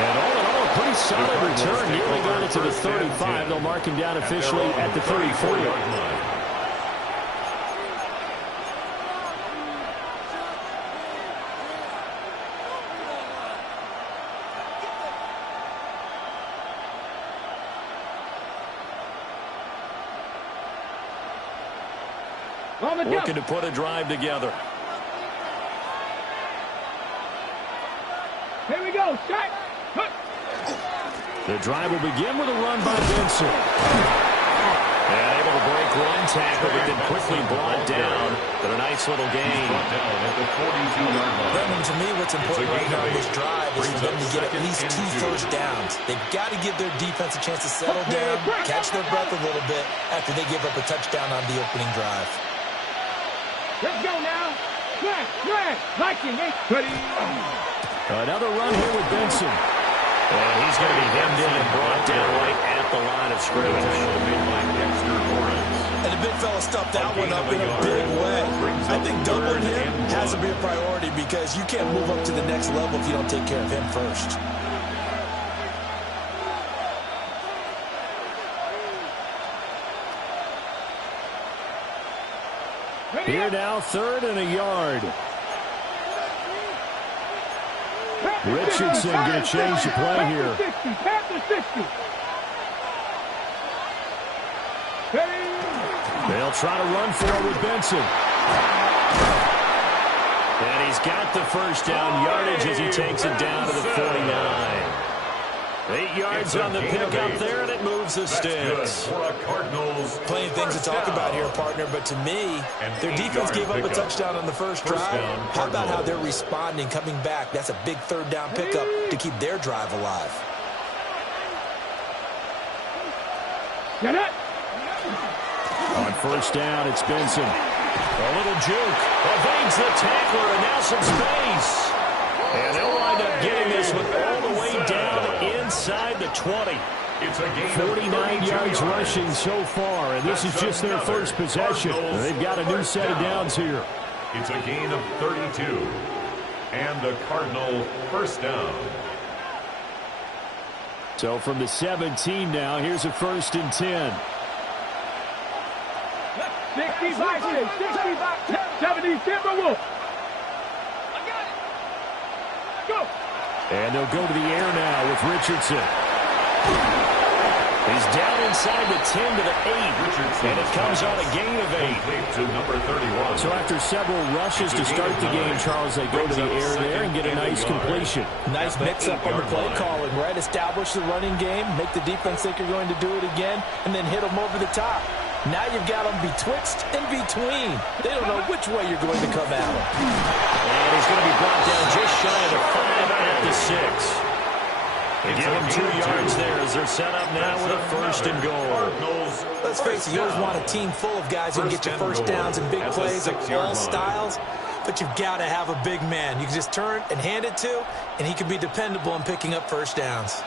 And all in all, a pretty solid return. Nearly got it to the 35. They'll mark him down officially at the 34-yard line. Looking to put a drive together. Here we go. Shot. The drive will begin with a run by Benson. And able to break one tackle, but then quickly brought down. But a nice little gain. Brendan, to me, what's important right now in this drive is for them to get at least 2 first downs. They've got to give their defense a chance to settle down, catch their breath a little bit after they give up a touchdown on the opening drive. Let's go now. Liking it. Another run here with Benson. And he's going to be hemmed in and brought down right at the line of scrimmage. And the big fella stuffed that one up in a big way. I think doubling him has to be a priority because you can't move up to the next level if you don't take care of him first. Here now, 3rd and a yard. Richardson going to change the play here. They'll try to run for it with Benson. And he's got the first down yardage as he takes it down to the 49. 8 yards on the pickup there, and it moves the sticks. Plenty of things to talk about here, partner, but to me, their defense gave up a touchdown on the first drive. How about how they're responding, coming back? That's a big 3rd down pickup to keep their drive alive. Get it! On first down, it's Benson. A little juke. Evades the tackler, and now some space. And they'll wind up getting this one all the way down inside the 20. 49 yards rushing so far, and this is just their first possession. They've got a new set of downs here. It's a gain of 32. And the Cardinal first down. So from the 17 now, here's a 1st and 10. 65, 70, Timberwolf. And they'll go to the air now with Richardson. He's down inside the 10 to the 8. And it comes on a gain of 8. To number 31. So after several rushes to start the game, Charles, they go to the air there and get a nice completion. Nice mix-up on the play calling, right? Establish the running game, make the defense think you're going to do it again, and then hit them over the top. Now you've got them betwixt and between. They don't know which way you're going to come at them. And he's going to be brought down just shy of the 5 at the 6. They give him 2 yards there as they're set up now with a 1st and goal. Let's face it, you always want a team full of guys who can get you first downs and big plays of all styles, but you've got to have a big man. You can just turn and hand it to, and he can be dependable in picking up first downs.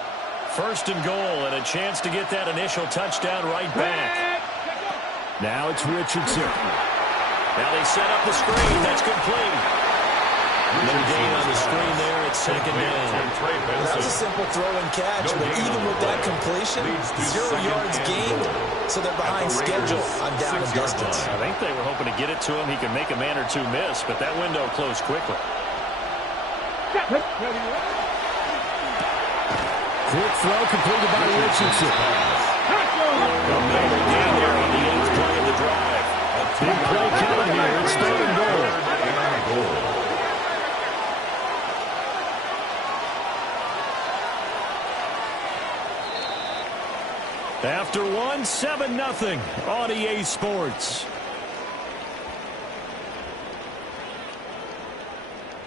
1st and goal and a chance to get that initial touchdown right back. Now it's Richardson. Now they set up the screen. That's complete. No gain on the screen there. It's 2nd down. That was a simple throw and catch, but even with that completion, 0 yards gained, so they're behind schedule on down and distance. I think they were hoping to get it to him. He could make a man or two miss, but that window closed quickly. Quick throw completed by Richardson. Another gain there on the 8th play of the drive. Big play coming here. It's 3rd and goal. After one, 7-0 on EA Sports.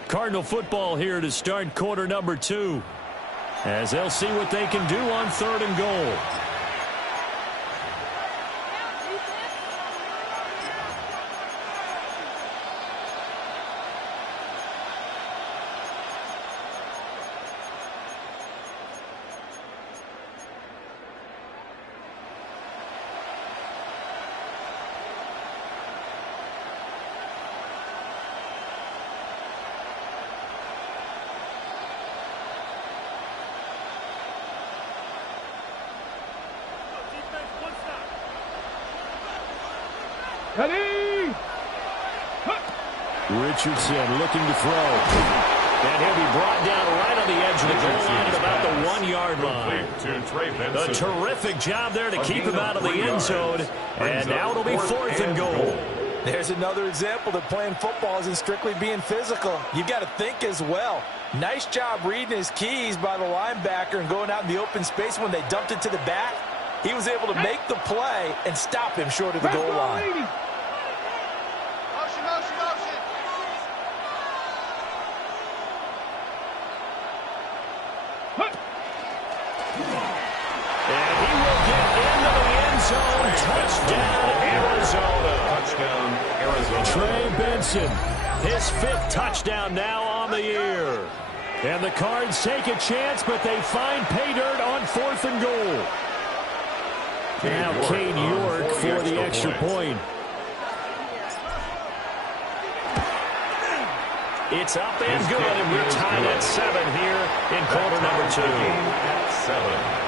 Cardinal football here to start quarter number 2. As they'll see what they can do on 3rd and goal. Ready? Richardson looking to throw. And he'll be brought down right on the edge of the goal line at about the 1-yard line. A terrific job there to keep him out of the end zone. And now it'll be 4th and goal. There's another example that playing football isn't strictly being physical. You've got to think as well. Nice job reading his keys by the linebacker and going out in the open space when they dumped it to the back. He was able to make the play and stop him short of the goal line. Trey Benson, his 5th touchdown now on the year. And the Cards take a chance, but they find pay dirt on 4th and goal. Now Cade York for the extra point. It's up and good, and we're tied at 7 here in quarter number 2. At 7.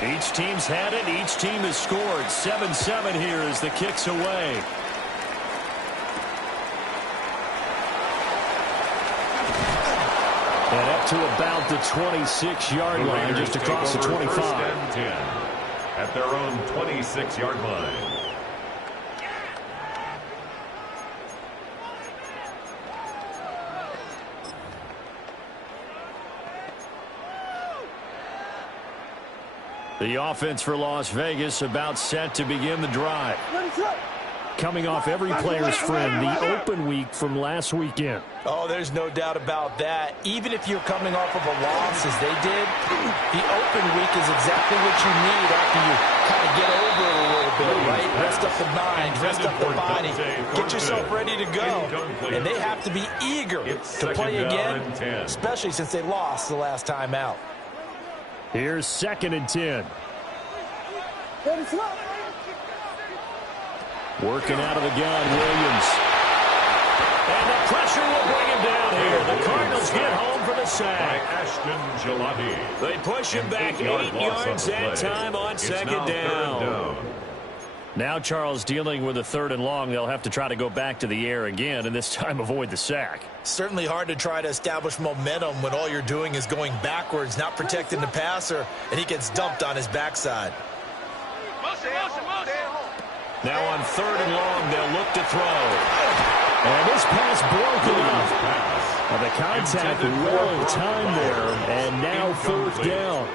Each team's had it. Each team has scored. 7-7 here as the kick's away. And up to about the 26-yard line, just across the 25. 1st and 10 at their own 26-yard line. The offense for Las Vegas about set to begin the drive. Coming off every player's friend, the open week from last weekend. Oh, there's no doubt about that. Even if you're coming off of a loss as they did, the open week is exactly what you need after you kind of get over it a little bit, right? Rest up the mind, rest up the body, get yourself ready to go. And they have to be eager to play again, especially since they lost the last time out. Here's 2nd and 10. Working out of the gun, Williams. And the pressure will bring him down here. The Cardinals get home for the sack. Ashton Gelati. They push him back 8 yards that time on 2nd down. Now Charles dealing with a 3rd and long. They'll have to try to go back to the air again, and this time avoid the sack. Certainly hard to try to establish momentum when all you're doing is going backwards, not protecting the passer, and he gets dumped on his backside. Now on 3rd and long, they'll look to throw. And this pass broken up. Well, the contact well timed there, and now 4th down.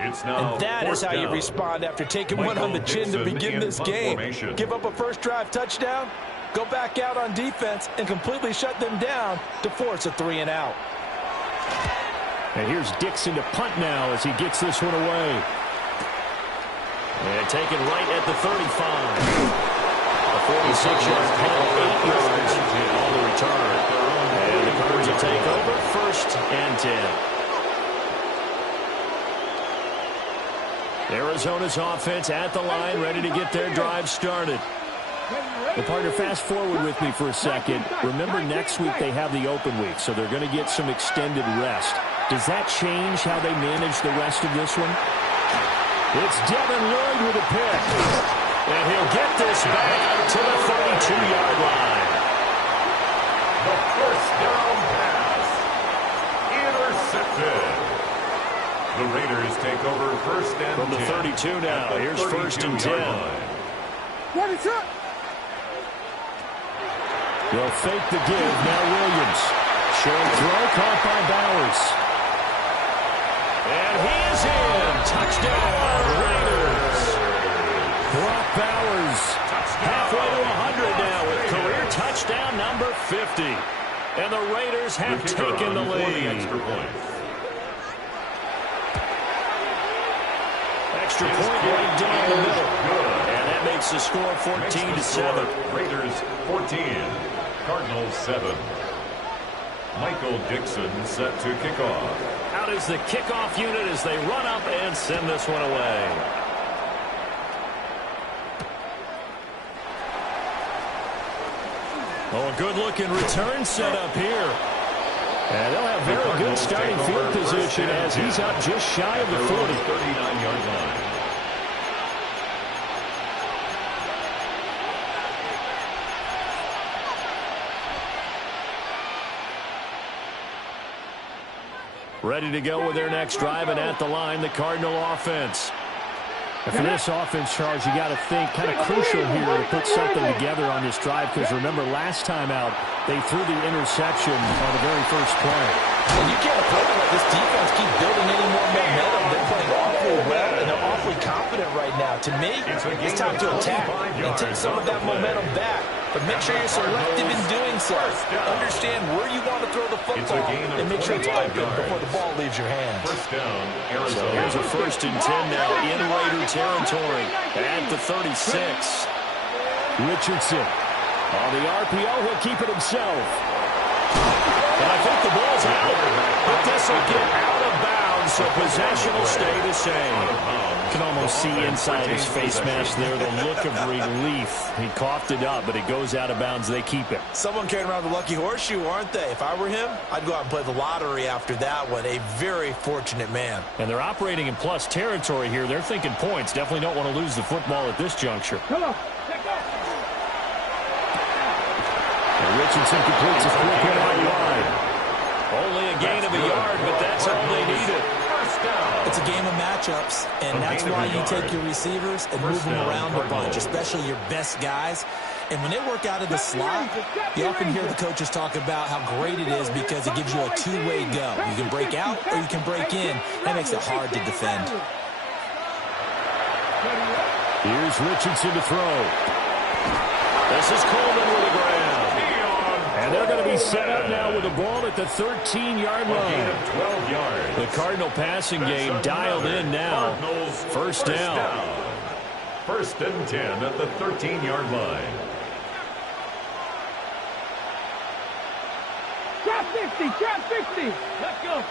And that is how you respond after taking one on the chin to begin this game. Give up a first drive touchdown, go back out on defense, and completely shut them down to force a 3 and out. And here's Dixon to punt now as he gets this one away. And taken right at the 35. A 46-yard punt, 8 yards on the return. And the Cards will take over 1st and 10. Arizona's offense at the line, ready to get their drive started. Well, partner, fast forward with me for a second. Remember, next week they have the open week, so they're going to get some extended rest. Does that change how they manage the rest of this one? It's Devin Lloyd with a pick. And he'll get this back to the 32-yard line. The 1st down pass. Intercepted. The Raiders take over 1st and 10. From the 32 now. Here's 1st and 10. They'll fake the give. Now Williams. Short throw caught by Bowers. And he is in. Touchdown, Raiders. Brock Bowers halfway to 100 now with career touchdown number 50. And the Raiders have taken the lead. Extra point right down the middle. And that makes the score 14-7. Raiders 14, Cardinals 7. Michael Dixon set to kick off. Out is the kickoff unit as they run up and send this one away. Oh, a good-looking return set up here. And they'll have very good starting field position as he's up just shy of the 40. 39-yard line. Ready to go with their next drive, and at the line, the Cardinal offense. And for this offense, Charles, you got to think kind of crucial here to put something together on this drive, because remember, last time out, they threw the interception on the very first play. And you can't afford to let this defense keep building any more momentum. They're playing awfully well, and they're awfully confident right now. To me, it's time to attack and take some of that momentum back. But make sure you're selective in doing so. Understand where you want to throw the football, and make sure it's open before the ball leaves your hands. First down, So Arizona. here's a 1st and 10 now in Raider territory at the 36. Richardson on the RPO. He'll keep it himself. And I think the ball's out. But this will get out of bounds, so possession will stay the same. You can almost see inside his face mask there the look of relief. He coughed it up, but it goes out of bounds. They keep it. Someone carrying around the lucky horseshoe, aren't they? If I were him, I'd go out and play the lottery after that one. A very fortunate man. And they're operating in plus territory here. They're thinking points. Definitely don't want to lose the football at this juncture. Come on. And Richardson completes a quick one out wide. Only a gain of a yard, but that's all they needed. It's a game of matchups, and that's why you take your receivers and move them around a bunch, especially your best guys. And when they work out of the slot, you often hear the coaches talk about how great it is because it gives you a two-way go. You can break out or you can break in. That makes it hard to defend. Here's Richardson to throw. This is Coleman with a grab. And they're going to be set up now with the ball at the 13-yard line. 12 yards. The Cardinal passing game dialed in now. First down. 1st and 10 at the 13-yard line. Trap 60, trap 60. Let's go.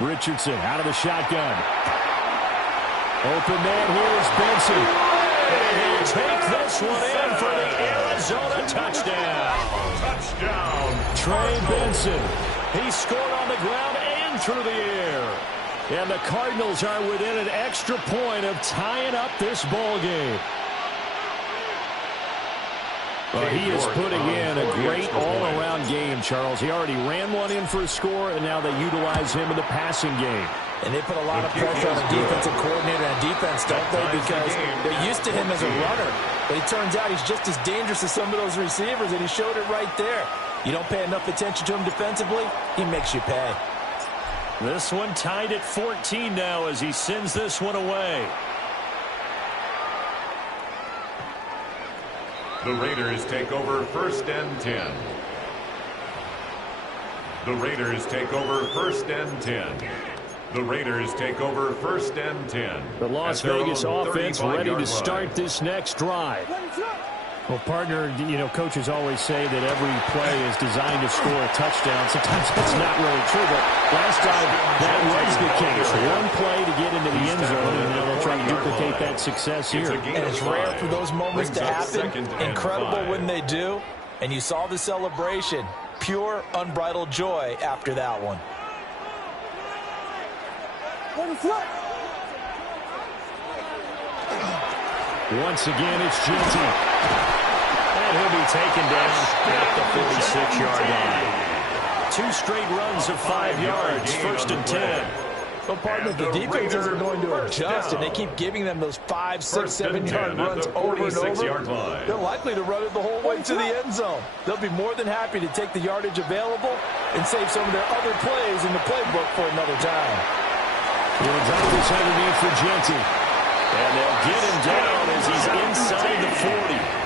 Richardson out of the shotgun. Open man here is Benson. And he'll take this one in for the Arizona touchdown. Touchdown. Trey Benson. He scored on the ground and through the air. And the Cardinals are within an extra point of tying up this ball game. Well, he is putting in a great all-around game, Charles. He already ran one in for a score, and now they utilize him in the passing game. And they put a lot of pressure on the defensive coordinator and defense, don't they? Because they're used to him as a runner. But it turns out he's just as dangerous as some of those receivers, and he showed it right there. You don't pay enough attention to him defensively, he makes you pay. This one tied at 14 now as he sends this one away. The Raiders take over 1st and 10. The Raiders take over 1st and 10. The Raiders take over 1st and 10. The Las Vegas offense ready to start this next drive. Well, partner, you know, coaches always say that every play is designed to score a touchdown. Sometimes that's not really true, but last drive, that was the case. One play to get into the end zone, and now they'll try to duplicate that success here. And it's rare for those moments to happen. Incredible when they do. And you saw the celebration. Pure, unbridled joy after that one. Once again, it's Genty. And he'll be taken down at the 46-yard line. 2 straight runs of 5 yards, 1st and 10. Well, partner, the defense isn't going to adjust, and they keep giving them those 5, 6, 7-yard runs over and over. They're likely to run it the whole way to the end zone. They'll be more than happy to take the yardage available and save some of their other plays in the playbook for another time. He'll drop this underneath for Genty. And they'll get him down as he's inside the 40.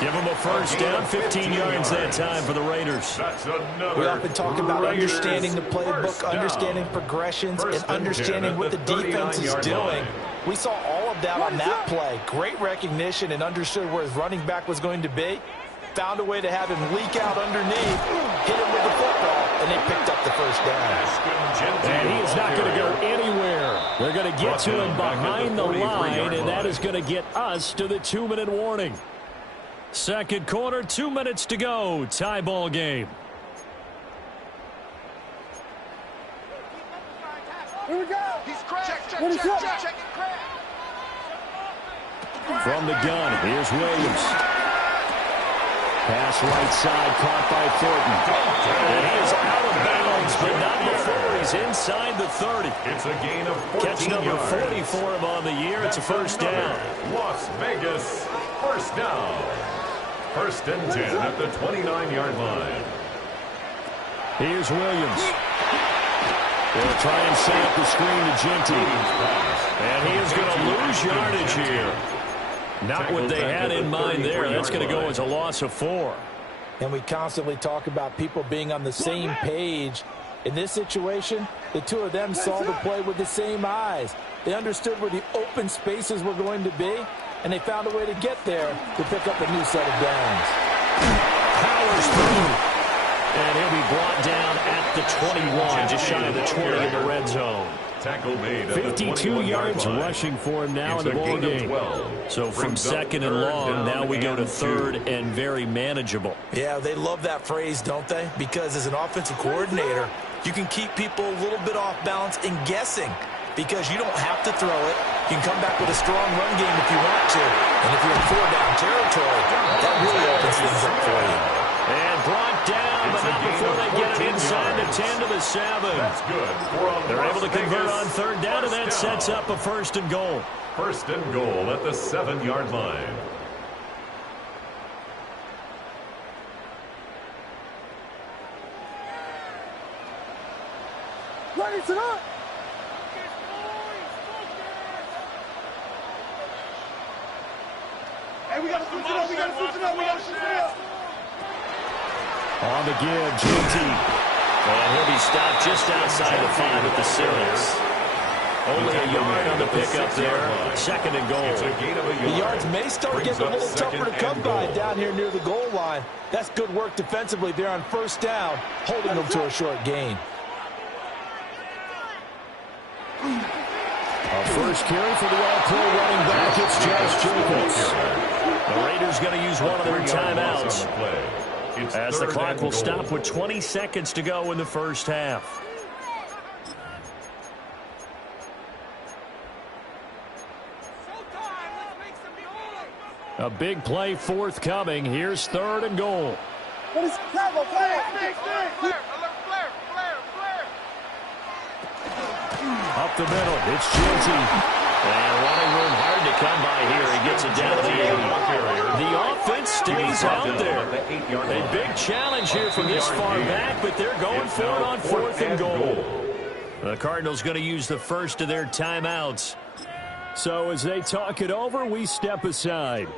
Give him a first down, 15 yards that time for the Raiders. We often talk about understanding the playbook, understanding progressions, and understanding what the defense is doing. We saw all of that on that play. Great recognition and understood where his running back was going to be. Found a way to have him leak out underneath, hit him with the football, and they picked up the first down. And he is not going to go anywhere. They're going to get to him behind the line, and that is going to get us to the 2-minute warning. Second quarter, 2 minutes to go. Tie ball game. Here we go. He's cracked. Check What is it, that? crack. From the gun, here's Williams. Pass right side, caught by Thornton. And he is out of bounds, but not before he's inside the 30. It's a gain of 14 Catch number yards. 40 for him on the year. It's a first down. Las Vegas, first down. First and 10 at the 29-yard line. Here's Williams. They'll try and set up the screen to Ginty. And he is going to lose yardage here. Not what they had in mind there. That's going to go as a loss of 4. And we constantly talk about people being on the same page. In this situation, the two of them saw the play with the same eyes. They understood where the open spaces were going to be, and they found a way to get there to pick up a new set of downs. Powers through. And he'll be brought down at the 21, just shy of the 20 in the red zone. Tackle made at 52 yards rushing for him now in the ball game. So from second and long, now we go to third and very manageable. Yeah, they love that phrase, don't they? Because as an offensive coordinator, you can keep people a little bit off balance and guessing because you don't have to throw it. You can come back with a strong run game if you want to. And if you're in 4-down territory, that really opens things up for you. And brought down, but not before they get it inside the 10 to the 7. That's good. They're able to convert on third down, and that sets up a first and goal. First and goal at the 7-yard line. Raise it up. Hey, we got to switch it up. We got to switch it up. We got to switch it up. On the give, Ginty. And he'll be stopped just outside the 5 at the 6. Only a yard on the pickup there. Second and goal. The yards may start getting a little tougher to come by down here near the goal line. That's good work defensively there on first down, holding them to a short gain. A first carry for the all-pro running back. It's Josh Jacobs. The Raiders going to use one of their timeouts, as the clock will stop with 20 seconds to go in the first half. A big play forthcoming. Here's third and goal. What is it? Flare, flare. Up the middle, it's Ginty. And running room hard to come by here. He gets it down to the 80. The offense stays out there. A big challenge here from this far back, but they're going for it on fourth and goal. The Cardinals going to use the first of their timeouts. So as they talk it over, we step aside.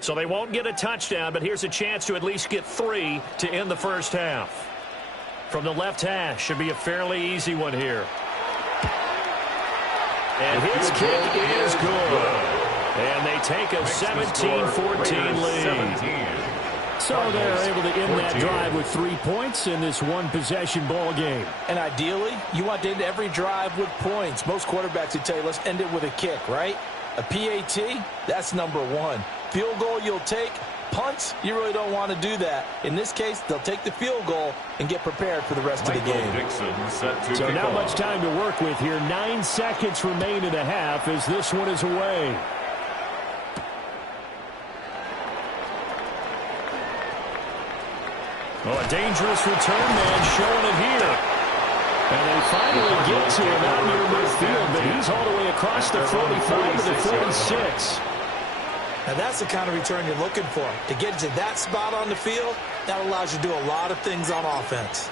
So they won't get a touchdown, but here's a chance to at least get 3 to end the first half. From the left hash, should be a fairly easy one here. And his kick is good. And they take a 17-14 lead. So they're able to end that drive with 3 points in this one-possession ball game. And ideally, you want to end every drive with points. Most quarterbacks would tell you, let's end it with a kick, right? A PAT, that's number 1. Field goal you'll take. Punts, you really don't want to do that. In this case, they'll take the field goal and get prepared for the rest of the game. So not much time to work with here. 9 seconds remain in the half as this one is away. Oh, a dangerous return man showing it here. And they finally get to him out near midfield, but he's all the way across the 45 to the 46. Now that's the kind of return you're looking for. To get to that spot on the field, that allows you to do a lot of things on offense.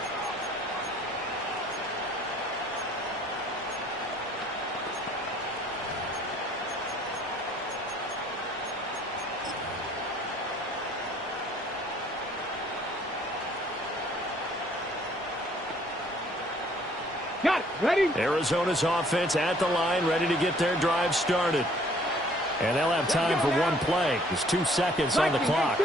Got it. Ready? Arizona's offense at the line, ready to get their drive started. And they'll have time for one play. There's 2 seconds on the clock.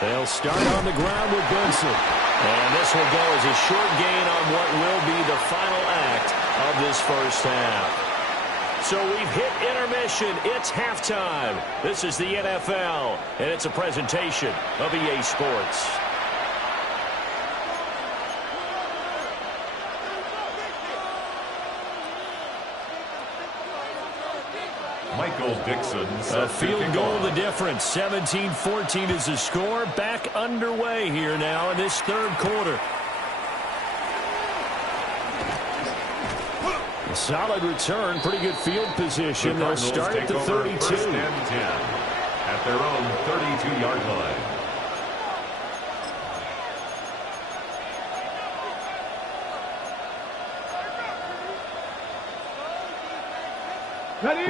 They'll start on the ground with Benson. And this will go as a short gain on what will be the final act of this first half. So we've hit intermission. It's halftime. This is the NFL, and it's a presentation of EA Sports. Michael Dixon. A field goal the difference. 17-14 is the score. Back underway here now in this third quarter. A solid return. Pretty good field position. They'll start at the 32. First and 10 at their own 32-yard line.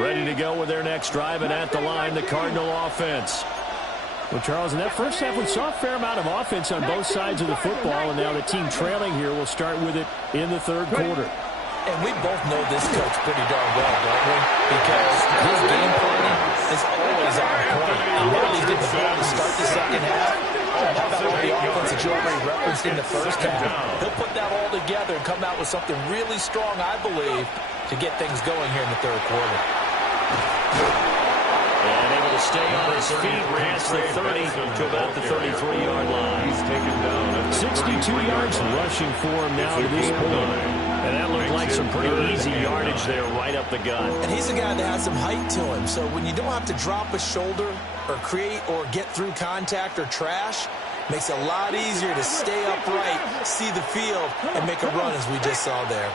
Ready to go with their next drive, and at the line, the Cardinal offense. Well, Charles, in that first half, we saw a fair amount of offense on both sides of the football, and now the team trailing here will start with it in the third quarter. And we both know this coach pretty darn well, don't we? Because his game plan is always on point. And now he's getting the ball to start the second half. How about all the offense that you already referenced in the first half? He'll put that all together and come out with something really strong, I believe, to get things going here in the third quarter. And able to stay on his feet past the 30 to about the 33-yard line. He's taken down 62 yards rushing for him now to this point. And that looked like some pretty easy yardage there right up the gut. And he's a guy that has some height to him. So when you don't have to drop a shoulder or create or get through contact or trash, makes it a lot easier to stay upright, see the field, and make a run as we just saw there.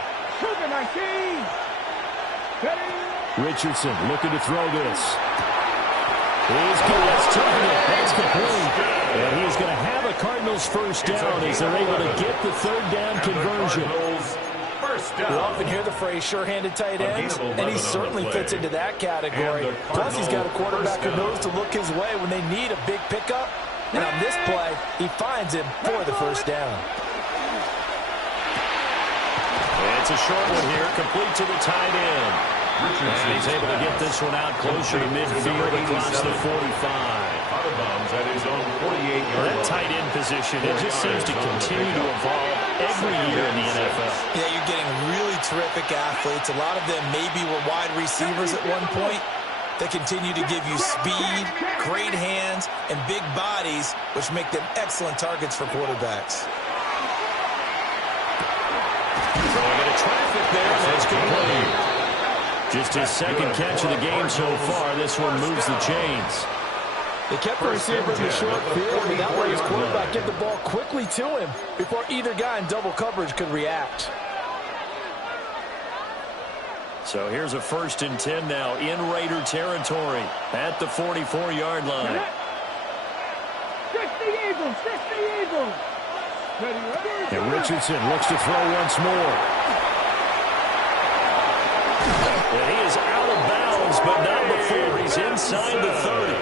Richardson looking to throw this. He's good. That's complete. And he's going to have a Cardinals first down as they're able to get the third down conversion. We often hear the phrase sure-handed tight ends, and he certainly fits into that category. Plus, he's got a quarterback who knows to look his way when they need a big pickup. And on this play, he finds him for the first down. It's a short one here, complete to the tight end. And he's able to get this one out closer to midfield across the 45. At his own 48-yard that tight end position, it just seems to continue to evolve every year in the NFL. Yeah, you're getting really terrific athletes. A lot of them maybe were wide receivers at one point. They continue to give you speed, great hands, and big bodies, which make them excellent targets for quarterbacks. Throwing into traffic there, that's complete. Just his second catch of the game so far. This one moves the chains. They kept the receiver in the short field, and that way his quarterback get the ball quickly to him before either guy in double coverage could react. So here's a 1st and 10 now in Raider territory at the 44-yard line. And Richardson looks to throw once more. And he is out of bounds, but not before he's inside the 30.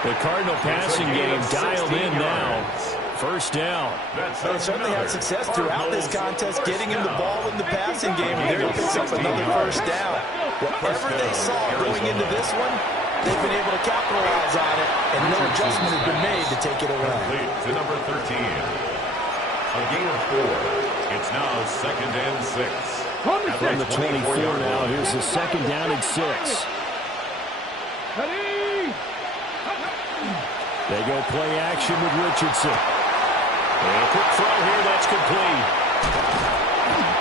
The Cardinal passing game dialed in now. First down. They certainly had success throughout this contest, getting him the ball in the passing game, and there he picks up another first down. Whatever they saw going into this one, they've been able to capitalize on it, and no adjustment has been made to take it away. To number 13. A gain of 4. It's now 2nd and 6. From the 24 now, here's the 2nd down and 6. They go play action with Richardson. And a quick throw here, that's complete.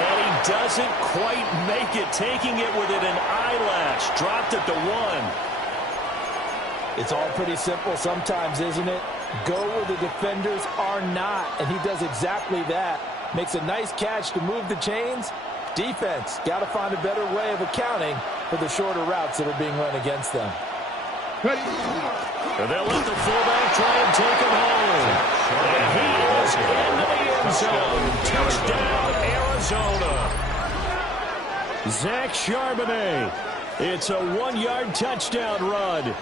And he doesn't quite make it, taking it within an eyelash. Dropped at the 1. It's all pretty simple sometimes, isn't it? Go where the defenders are not, and he does exactly that. Makes a nice catch to move the chains. Defense, got to find a better way of accounting for the shorter routes that are being run against them. And they'll let the fullback try and take him home. And he is into the end zone. Touchdown, Arizona. Zach Charbonnet. It's a 1-yard touchdown run.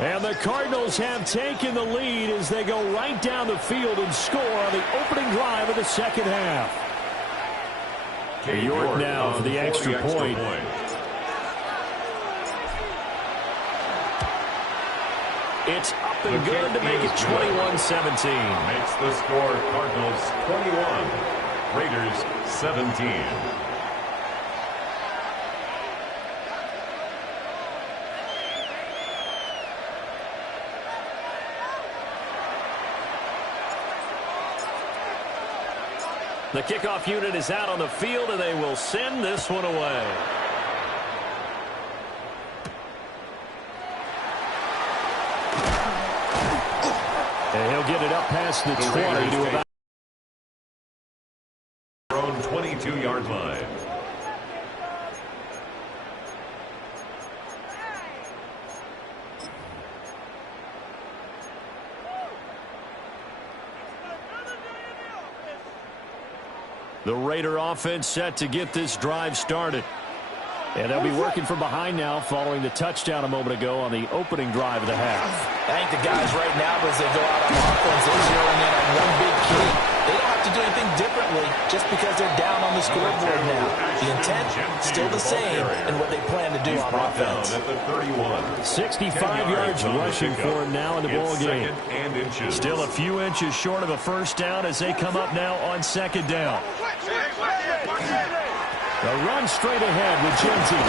And the Cardinals have taken the lead as they go right down the field and score on the opening drive of the second half. York now for the extra point. It's up and good to make it 21-17. Makes the score Cardinals 21, Raiders 17. The kickoff unit is out on the field, and they will send this one away. And he'll get it up past the 20 to about their own 22-yard line. the Raider offense set to get this drive started. And they'll be working from behind now following the touchdown a moment ago on the opening drive of the half. I think the guys right now, as they go out on offense, they're zeroing in on one big key. They don't have to do anything differently just because they're down on the scoreboard now. The intent, still the same, and what they plan to do on offense. 65 yards rushing for him now in the ball game. Still a few inches short of a first down as they come up now on second down. A run straight ahead with Genty.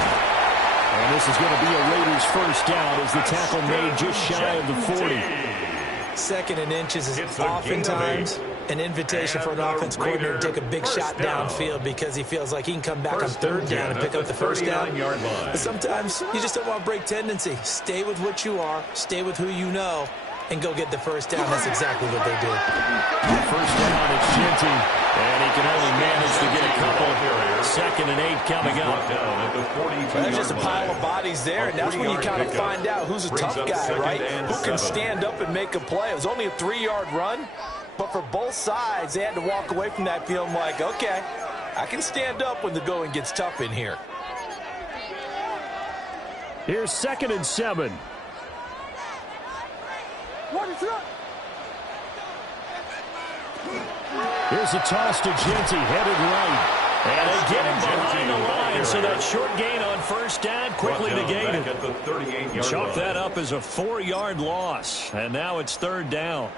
And this is going to be a Raiders first down as the tackle made just shy of the 40. Second and inches is oftentimes an invitation for an offense coordinator to take a big shot downfield because he feels like he can come back on third down and pick up the first down. But sometimes you just don't want break tendency. Stay with what you are, stay with who you know, and go get the first down. That's exactly what they did. First down, it's Genty, and he can only manage to get a couple. Second and 8 coming up. There's just a pile of bodies there, and that's when you kind of find out who's a tough guy, right? Who can stand up and make a play. It was only a 3-yard run, but for both sides, they had to walk away from that feeling like, okay, I can stand up when the going gets tough in here. Here's second and 7. Here's a toss to Genty, headed right. And they get him behind the line, so that short gain on first down quickly negated. Chalk that up as a 4-yard loss, and now it's third down.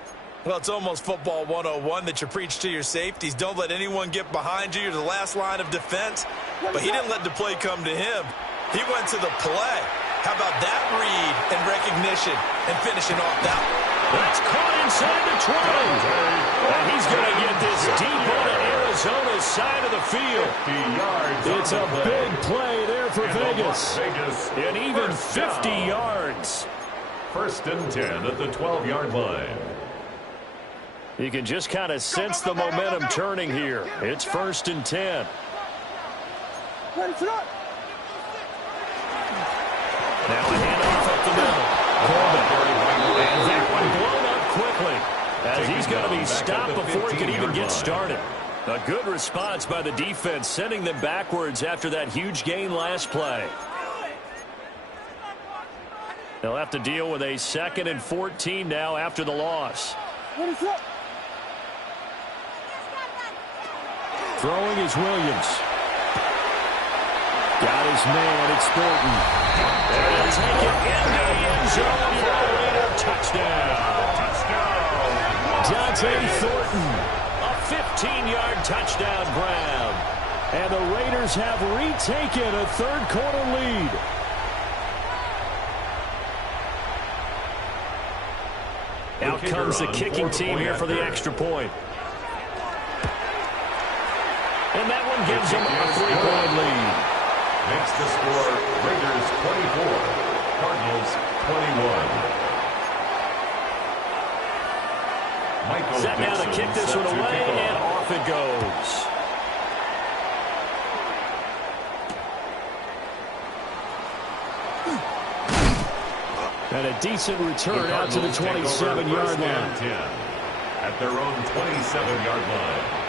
Well, it's almost football 101 that you preach to your safeties. Don't let anyone get behind you. You're the last line of defense. But he didn't let the play come to him. He went to the play. How about that read and recognition and finishing off that one? That's caught inside the 20. And he's going to get this deep on Arizona's side of the field. It's a big play there for Vegas. And even 50 yards. First and 10 at the 12-yard line. You can just kind of sense the momentum turning here. It's first and 10. Now a handoff up the middle. Corbin. And that one blown up quickly as he's going to be stopped before he can even get started. A good response by the defense, sending them backwards after that huge gain last play. They'll have to deal with a second and 14 now after the loss. Throwing is Williams. Got his man, it's Thornton. And take it into the end zone for a Raider touchdown. Dante Thornton, a 15-yard touchdown grab. And the Raiders have retaken a third-quarter lead. Out comes the kicking team here for the extra point. And that one gives them a 3-point lead. Makes the score Raiders 24, Cardinals 21. Michael set now to kick this one away, and off it goes. And a decent return out to the 27-yard line. At their own 27-yard line.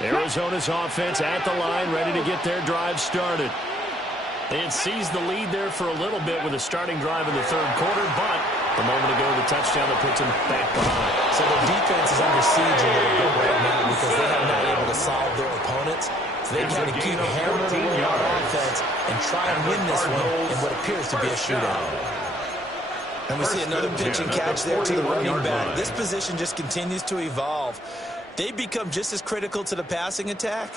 Arizona's offense at the line, ready to get their drive started. They had seized the lead there for a little bit with a starting drive in the third quarter, but a moment ago, the touchdown that puts them back behind. So the defense is under siege a little bit right now because they have not able to solve their opponents. So they got to keep hammering away on offense and try and win this one in what appears to be a shootout. And we see another pitch and catch there to the running back. This position just continues to evolve. they become just as critical to the passing attack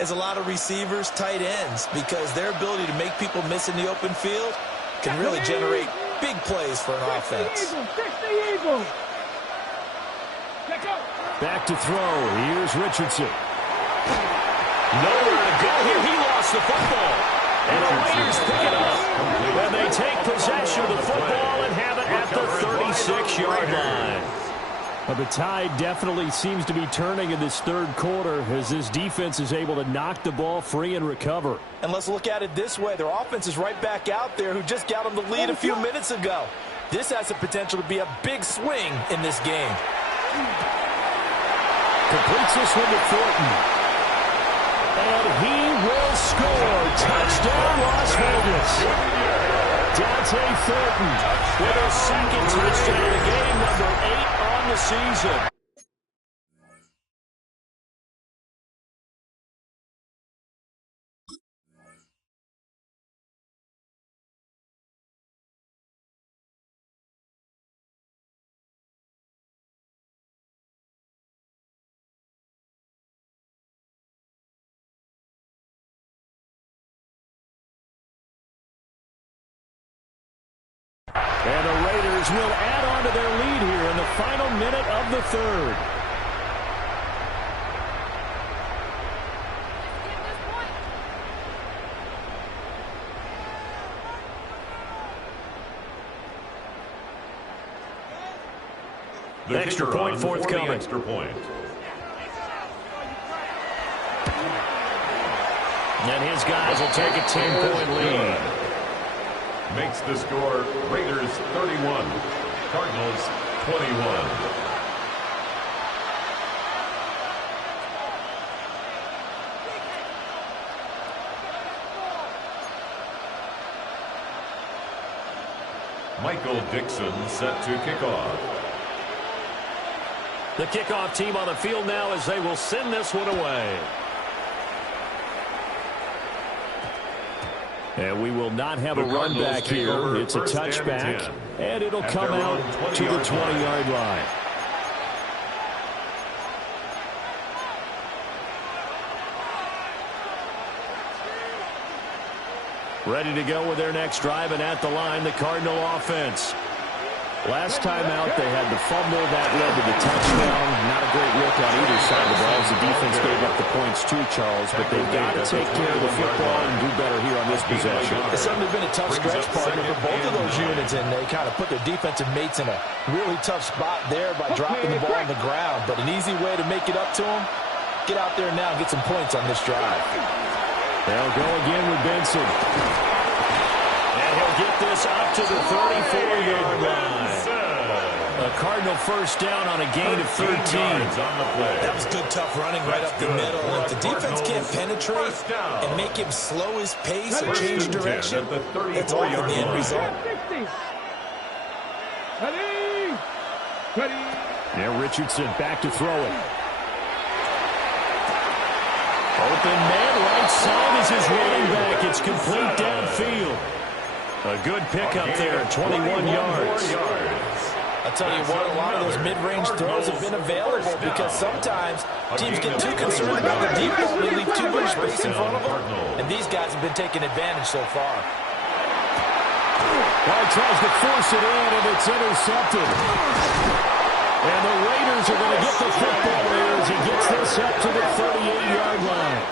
as a lot of receivers, tight ends, because their ability to make people miss in the open field can really generate big plays for an offense. Back to throw. Here's Richardson. Nowhere to go here. He lost the football. And the Raiders pick it up. And they take possession of the football and have it at the 36-yard line. Well, the tide definitely seems to be turning in this third quarter as this defense is able to knock the ball free and recover. And let's look at it this way. Their offense is right back out there who just got them the lead a few minutes ago. This has the potential to be a big swing in this game. Completes this one to Thornton. And he will score. Touchdown, Las Vegas. Dante Thornton with a second touchdown of the game, number 8 on the season. And the Raiders will add on to their lead here in the final minute of the third. The extra point forthcoming. Extra point. And his guys will take a 10-point lead. Makes the score Raiders 31, Cardinals 21. Michael Dixon set to kick off. The kickoff team on the field now as they will send this one away. And we will not have a run back here. It's a touchback, and it'll come out to the 20-yard line. Ready to go with their next drive, and at the line, the Cardinal offense. Last time out, they had the fumble. That led to the touchdown. Not a great look on either side of the ball as the defense gave up the points too, Charles. But they've got to take care of the football and do better here on this possession. It's certainly been a tough stretch partner for both of those units, and they kind of put their defensive mates in a really tough spot there by dropping the ball on the ground. But an easy way to make it up to them, get out there now and get some points on this drive. They'll go again with Benson. And he'll get this up to the 34-yard line. A Cardinal first down on a gain of 13. That was good, tough running right up the middle. And if the defense can't penetrate and make him slow his pace or change direction, it's all in the end result. Ready. Now Richardson back to throw it. Open man right side is his running back. It's complete downfield. A good pickup there, 21 yards. I'll tell you what, a lot of those mid-range throws have been available because sometimes teams get too concerned about the deep ball and they leave too much space in front of them. And these guys have been taking advantage so far. Well, he tries to force it in, and it's intercepted. And the Raiders are going to get the football here as he gets this up to the 38-yard line.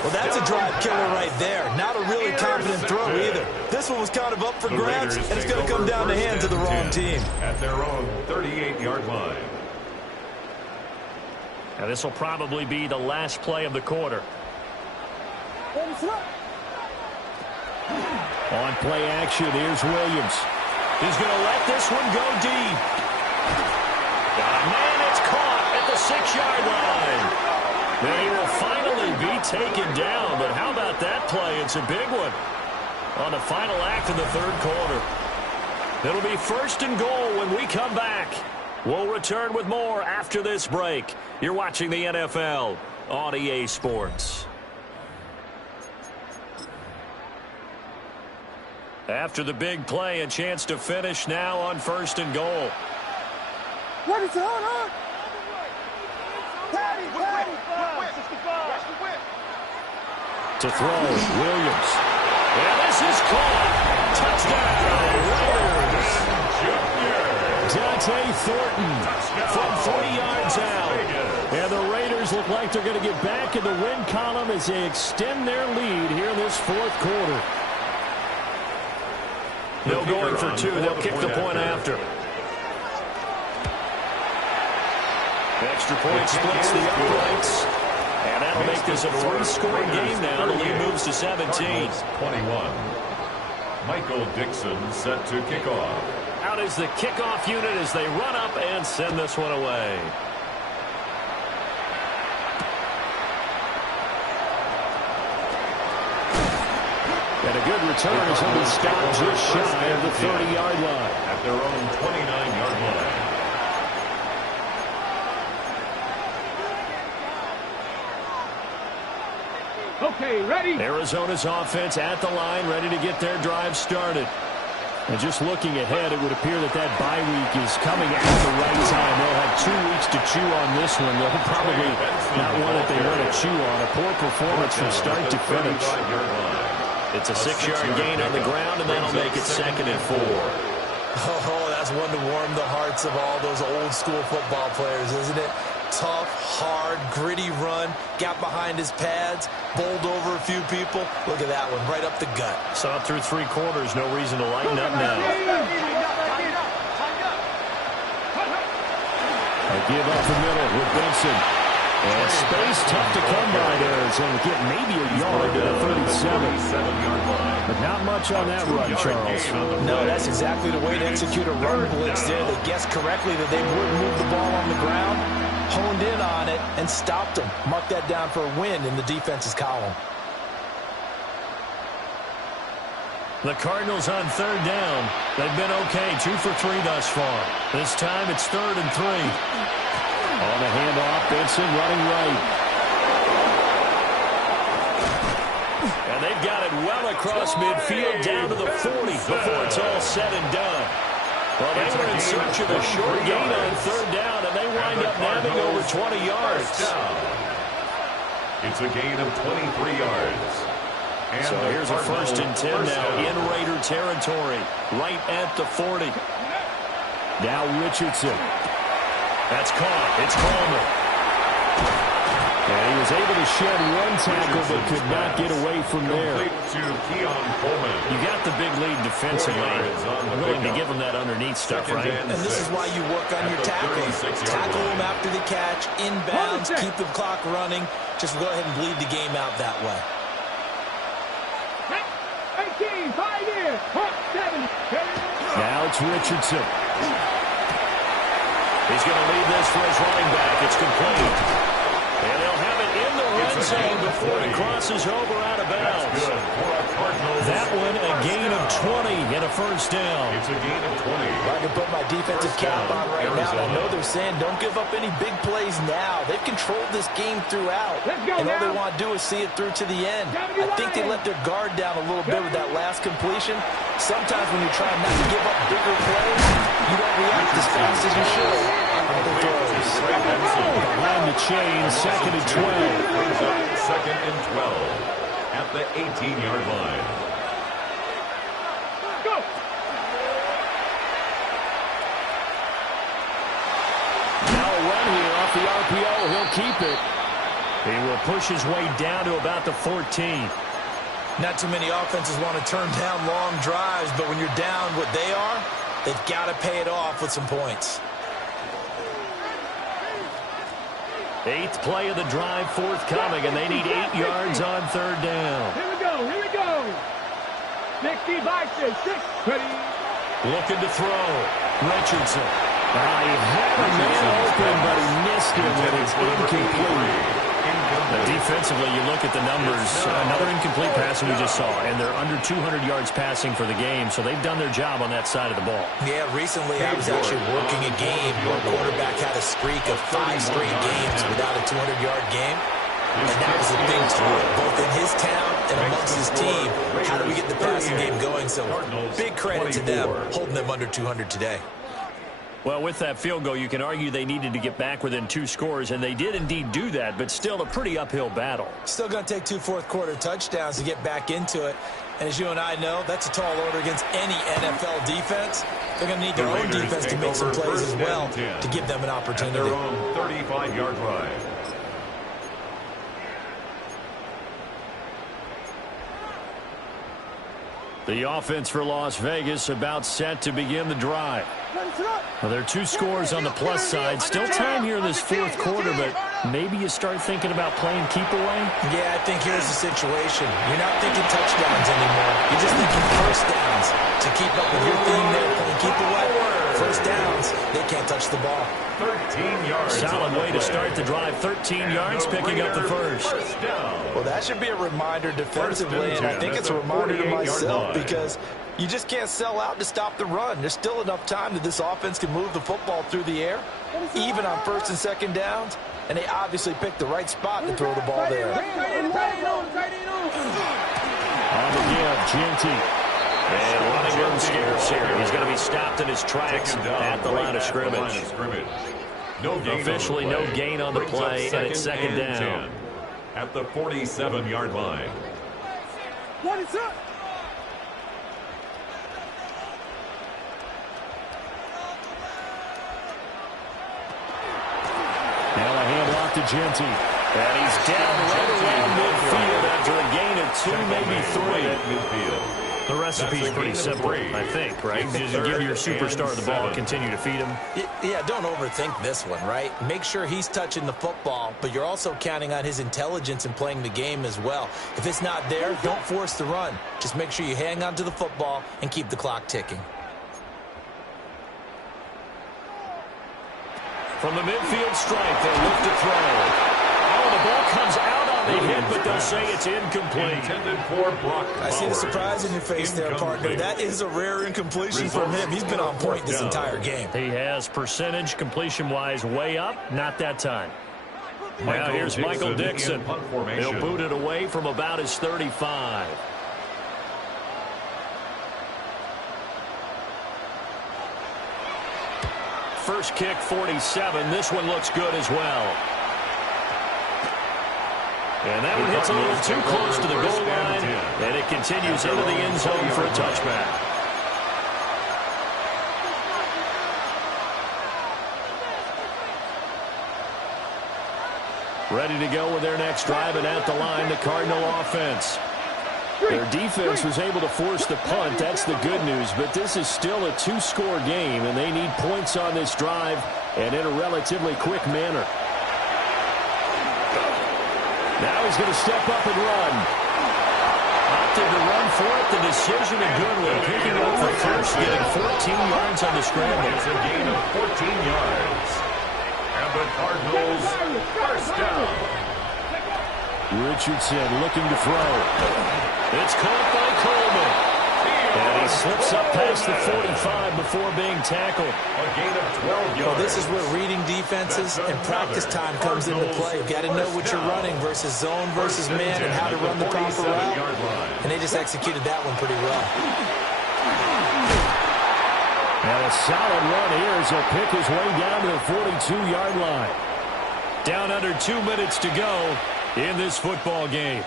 Well, that's a drive killer right there. Not a really confident throw either. This one was kind of up for grabs, and it's going to come down the hands of the wrong team. At their own 38-yard line. Now, this will probably be the last play of the quarter. On play action, here's Williams. He's going to let this one go deep. Man, it's caught at the 6-yard line. Then he will finally be taken down, but how about that play? It's a big one on the final act of the third quarter. It'll be 1st and goal when we come back. We'll return with more after this break. You're watching the NFL on EA Sports. After the big play, a chance to finish now on 1st and goal. What is on? To throw, Williams. And this is caught. Touchdown, Raiders. Dante Thornton from 40 yards out. And the Raiders look like they're going to get back in the win column as they extend their lead here in this fourth quarter. They'll go in for two. They'll kick the point after. Extra point splits the uprights. And that'll make this a three-score game now. The lead moves to 17. 21. Michael Dixon set to kick off. Out is the kickoff unit as they run up and send this one away. And a good return as he'll be stopped just shy of the 30-yard line. At their own 29-yard line. Okay, ready? Arizona's offense at the line, ready to get their drive started. And just looking ahead, it would appear that that bye week is coming at the right time. They'll have 2 weeks to chew on this one. They'll probably not one that they want to chew on. A poor performance from start to finish. It's a 6-yard gain on the ground, and that'll make it 2nd and 4. Oh, that's one to warm the hearts of all those old-school football players, isn't it? Tough, hard, gritty run, got behind his pads, bowled over a few people. Look at that one, right up the gut. Saw it through 3 quarters, no reason to lighten up now. A give up the middle with Benson. And space tough to come by there. So get maybe a yard to the 37-yard line. But not much on that run, Charles. No, that's exactly the way to execute a run blitz there. They guessed correctly that they wouldn't move the ball on the ground, honed in on it, and stopped them. Mark that down for a win in the defense's column. The Cardinals on 3rd down. They've been okay, 2 for 3 thus far. This time it's 3rd and 3. On the handoff, Benson running right. And they've got it well across midfield down to the 40 before it's all said and done. Well, they were in search of a short gain on 3rd down, and they wind up nabbing over 20 yards. It's a gain of 23 yards. And so here's a 1st and 10 now in Raider territory, right at the 40. Now Richardson. That's caught. It's Coleman. And he was able to shed 1 tackle but could not get away from there. You got the big lead defensively. Willing to give him that underneath stuff, right? And this is why you work on your tackling. Tackle him after the catch, inbounds, keep the clock running. Just go ahead and bleed the game out that way. 18, 5 in, 7. Now it's Richardson. He's going to lead this for his running back. It's complete. And they'll have it in the red zone before it crosses over out of bounds. That one, a gain of 20 and a 1st down. It's a gain of 20. I can put my defensive cap on right now. I know they're saying don't give up any big plays now. They've controlled this game throughout. And all they want to do is see it through to the end. I think they let their guard down a little bit with that last completion. Sometimes when you're trying not to give up bigger plays, you don't react as fast as you should. Behind the chain, 2nd and 12. 2nd and 12 at the 18-yard line. Go! Now a run here off the RPO. He'll keep it. He will push his way down to about the 14. Not too many offenses want to turn down long drives, but when you're down what they are, they've got to pay it off with some points. 8th play of the drive forthcoming, and they need 8 yards on 3rd down. Here we go, here we go. 60 by 6, ready. Looking to throw. Richardson. He had a man open, but he missed him, and it's incomplete. Defensively, you look at the numbers. Another incomplete pass we just saw, and they're under 200 yards passing for the game, so they've done their job on that side of the ball. Yeah, recently I was actually working a game where a quarterback had a streak of 5 straight games without a 200-yard game, and that was a big tool, both in his town and amongst his team. How do we get the passing game going? So big credit to them, holding them under 200 today. Well, with that field goal, you can argue they needed to get back within 2 scores, and they did indeed do that, but still a pretty uphill battle. Still going to take 2 fourth-quarter touchdowns to get back into it. And as you and I know, that's a tall order against any NFL defense. They're going to need their own defense to make some plays as well to give them an opportunity. At their own 35-yard line. The offense for Las Vegas about set to begin the drive. Well, there are 2 scores on the plus side. Still time here in this 4th quarter, but maybe you start thinking about playing keep away? Yeah, I think here's the situation. You're not thinking touchdowns anymore. You're just thinking first downs. To keep up with your theme there, playing keep away. First downs, they can't touch the ball. 13 yards. Solid way to start the drive. 13 yards, picking up the first. Well, that should be a reminder defensively, and I think it's a reminder to myself because you just can't sell out to stop the run. There's still enough time that this offense can move the football through the air, even on 1st and 2nd downs, and they obviously picked the right spot to throw the ball there. On the give, Genty. And running room scarce here. He's going to be stopped in his tracks at the line of scrimmage. Officially no gain on the play, and it's 2nd down. At the 47-yard line. What is up? Now a hand off to Genty. And he's down right around midfield after a gain of 2, maybe 3. Midfield. The recipe's pretty simple, I think, right? Just give your superstar the ball, continue to feed him. Yeah, don't overthink this one, right? Make sure he's touching the football, but you're also counting on his intelligence in playing the game as well. If it's not there, don't force the run. Just make sure you hang on to the football and keep the clock ticking. From the midfield stripe, they look to throw. Oh, the ball comes out on the hit, but they'll say it's incomplete. Intended for Brock I see the surprise in your face there, partner. That is a rare incompletion from him. He's been on point this entire game. He has percentage completion-wise way up, not that time. Now here's Michael Dixon. He'll boot it away from about his 35. First kick, 47. This one looks good as well. And that one hits a little too close to the goal line, and it continues into the end zone for a touchback. Ready to go with their next drive, and at the line, the Cardinal offense. Their defense was able to force the punt. That's the good news, but this is still a 2-score game, and they need points on this drive and in a relatively quick manner. Now he's going to step up and run. Opted to run for it. The decision a good one. Picking up the first, getting 14 yards on the scramble. It's a gain of 14 yards. And the Cardinals first down. Richardson looking to throw. It's caught by Coleman. And he slips up past the 45 before being tackled. A gain of 12 yards. Well, this is where reading defenses and practice time comes into play. You've got to know what you're running versus zone versus man and how to run the proper route. And they just executed that one pretty well. And a solid run here as he'll pick his way down to the 42-yard line. Down under 2 minutes to go in this football game.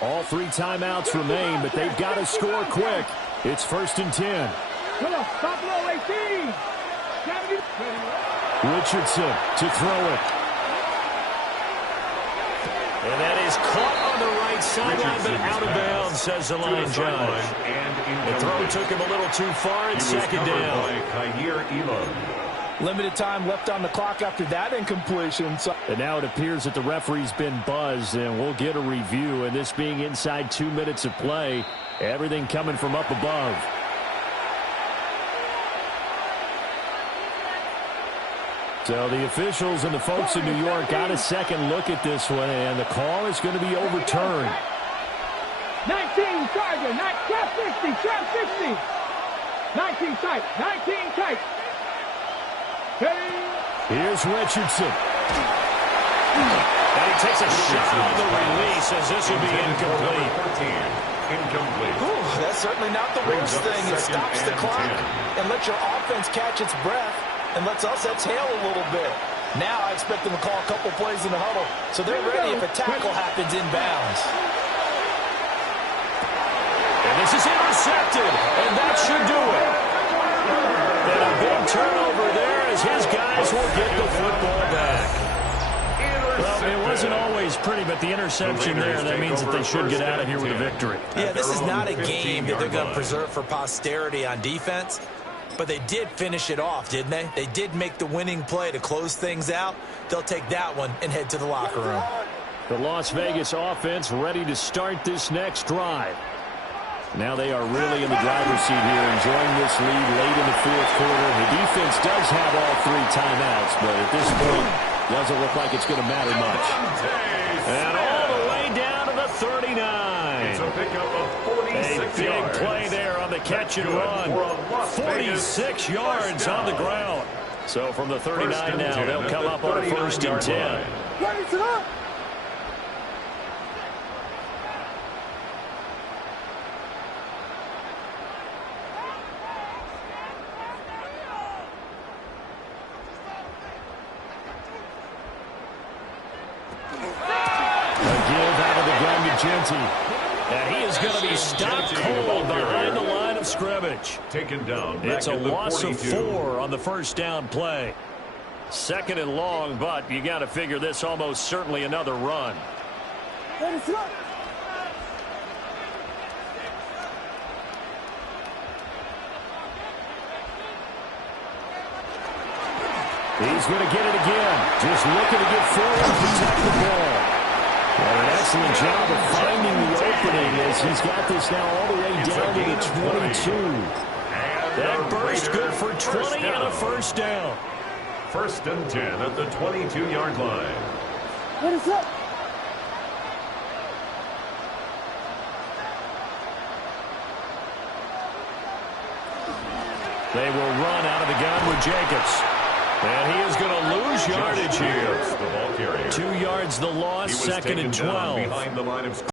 All 3 timeouts remain, but they've got to score quick. It's 1st and 10. Buffalo 18. Richardson to throw it. And that is caught on the right sideline, but out of bounds, says the line judge. The throw took him a little too far. It's 2nd down. Limited time left on the clock after that incompletion. And now it appears that the referee's been buzzed, and we'll get a review. And this being inside 2 minutes of play, everything coming from up above. So the officials and the folks in New York got a second look at this one, and the call is going to be overturned. 19 Charger, trap 60, trap 60. 19 tight, 19 tight. Here's Richardson. And he he takes a shot on the release as this will be incomplete. Incomplete. Ooh, that's certainly not the worst thing. It stops the clock and lets your offense catch its breath and lets us exhale a little bit. Now I expect them to call a couple plays in the huddle so they're ready if a tackle happens inbounds. And this is intercepted, and that should do it. And a big turnover there as his guys will get the football back. Well, it wasn't always pretty, but the interception there, that means that they should get out of here with a victory. Yeah, this is not a game that they're going to preserve for posterity on defense, but they did finish it off, didn't they? They did make the winning play to close things out. They'll take that one and head to the locker room. The Las Vegas offense ready to start this next drive. Now they are really in the driver's seat here, enjoying this lead late in the fourth quarter. The defense does have all 3 timeouts, but at this point, doesn't look like it's going to matter much. And all the way down to the 39. It's a pickup of 46 big yards. play there on the catch and run. 46 yards on the ground. So from the 39 now, they'll come up on a 1st and 10. And he is going to be stopped cold behind the line of scrimmage. Taken down. It's a loss of 4 on the 1st down play. 2nd and long, but you got to figure this almost certainly another run. He's going to get it again. Just looking to get forward and protect the ball. Well, an excellent job of finding the opening as he's got this now all the way down to the 22. That burst good for 20 and a 1st down. 1st and 10 at the 22-yard line. What is up? They will run out of the gun with Jacobs. And he is going to lose yardage here. 2 2 yards the loss, 2nd and 12. Behind the line of